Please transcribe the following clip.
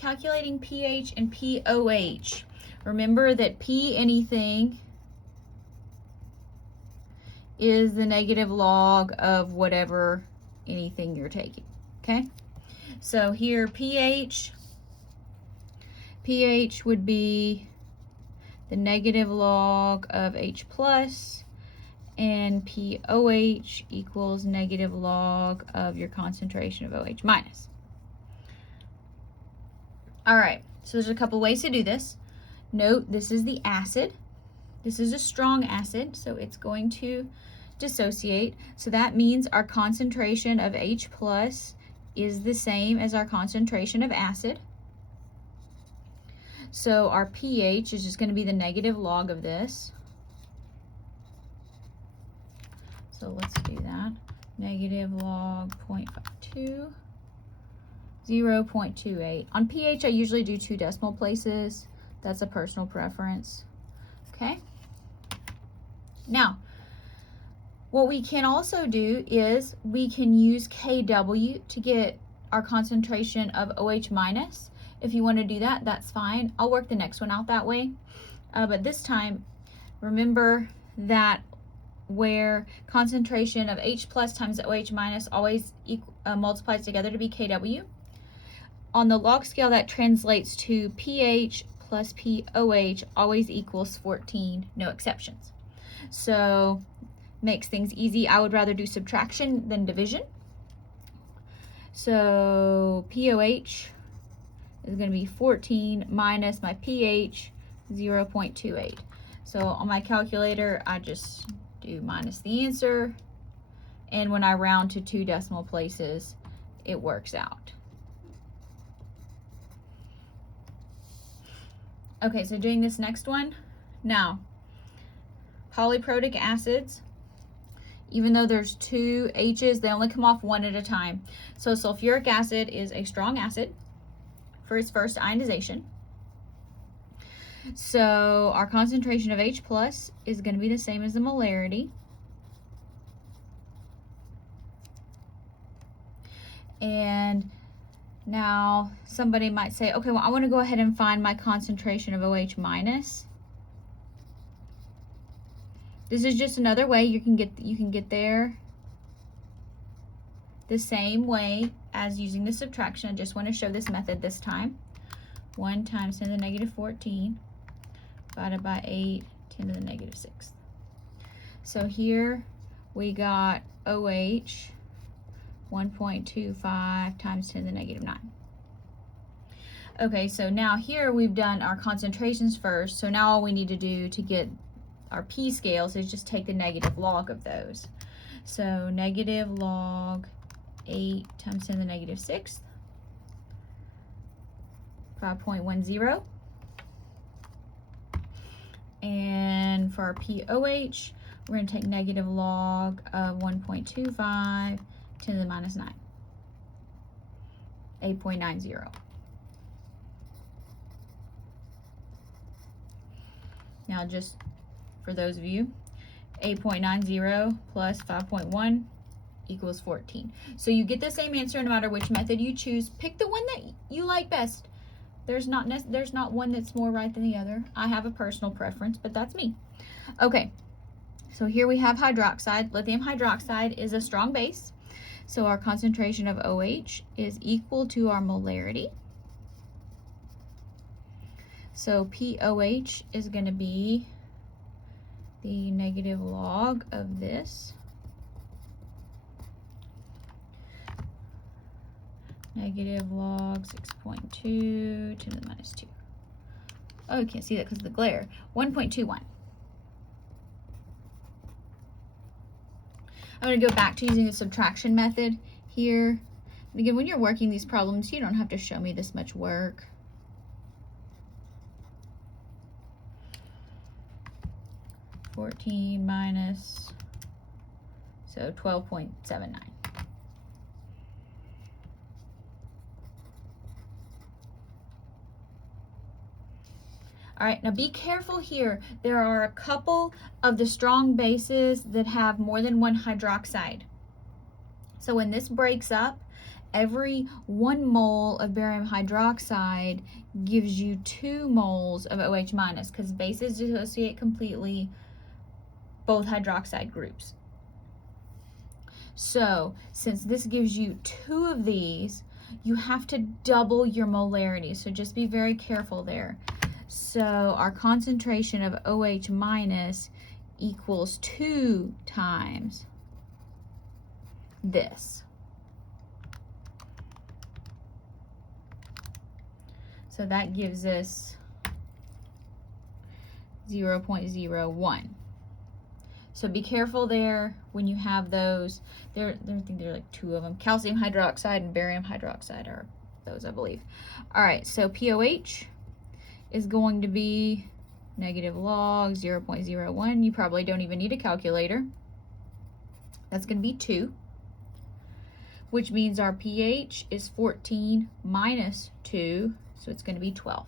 calculating pH and pOH, remember that P anything is the negative log of whatever anything you're taking, okay? So here pH would be the negative log of H plus, and pOH equals negative log of your concentration of OH minus. All right, so there's a couple ways to do this. Note, this is the acid. This is a strong acid, so it's going to dissociate. So that means our concentration of H plus is the same as our concentration of acid. So our pH is just going to be the negative log of this. So let's do that. Negative log 0.52, 0.28. On pH, I usually do 2 decimal places. That's a personal preference. Okay. Now, what we can also do is we can use kW to get our concentration of OH minus. If you want to do that, that's fine. I'll work the next one out that way. But this time, remember that where concentration of H plus times OH minus always multiplies together to be kW. On the log scale, that translates to pH plus pOH always equals 14, no exceptions. So makes things easy. I would rather do subtraction than division. So pOH is going to be 14 minus my pH, 0.28. So on my calculator, I just do minus the answer, and when I round to 2 decimal places, it works out. Okay, so doing this next one. Now, polyprotic acids, even though there's 2 H's, they only come off one at a time. So sulfuric acid is a strong acid for its first ionization. So our concentration of H plus is going to be the same as the molarity. And now somebody might say, okay, well, I want to go ahead and find my concentration of OH minus. This is just another way you can get there the same way as using the subtraction. I just want to show this method this time. 1 times 10 to the negative 14 divided by 8, 10 to the negative 6. So here we got OH 1.25 times 10 to the negative 9. Okay, so now here we've done our concentrations first. So now all we need to do to get our P scales is just take the negative log of those. So negative log 8 times 10 to the negative 6th, 5.10. And for our pOH, we're going to take negative log of 1.25, 10 to the minus 9, 8.90. Now, just for those of you, 8.90 plus 5.1 equals 14. So you get the same answer no matter which method you choose. Pick the one that you like best. There's not one that's more right than the other. I have a personal preference, but that's me. Okay, so here we have hydroxide. Lithium hydroxide is a strong base. So our concentration of OH is equal to our molarity. So pOH is going to be the negative log of this. Negative log 6.2, 10 to the minus 2. Oh, you can't see that because of the glare. 1.21. I'm going to go back to using the subtraction method here. And again, when you're working these problems, you don't have to show me this much work. $14 minus, so 12.79. All right, now be careful here. There are a couple of the strong bases that have more than one hydroxide. So when this breaks up every 1 mole of barium hydroxide gives you 2 moles of OH minus, because bases dissociate completely both hydroxide groups. So since this gives you 2 of these, you have to double your molarity. So just be very careful there. So our concentration of OH minus equals 2 times this. So that gives us 0.01. So be careful there when you have those. I think there are like 2 of them. Calcium hydroxide and barium hydroxide are those, I believe. All right, so POH is going to be negative log 0.01. You probably don't even need a calculator. That's going to be 2, which means our pH is 14 minus 2, so it's going to be 12.